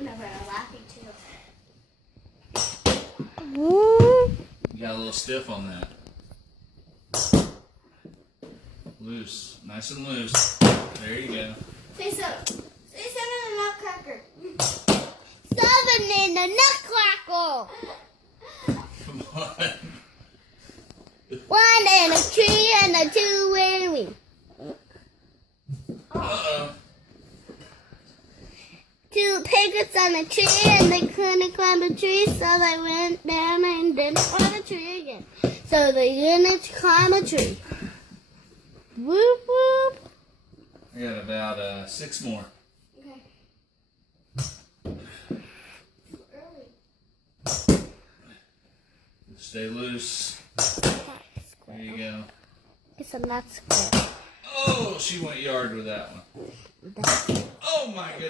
Remember, I'm laughing too. Woo. You got a little stiff on that. Loose. Nice and loose. There you go. Say seven. Say seven in the nutcracker. 7 in the nutcracker. Come on. 1 in a tree and a 2 in a wing. Uh-oh. 2 piglets on a tree and they couldn't climb a tree, so they went down and didn't climb a tree again. So they didn't climb a tree. Whoop whoop. I got about 6 more. Okay. Stay loose. There you go. It's a nut square. Oh, she went yard with that one. Oh my goodness.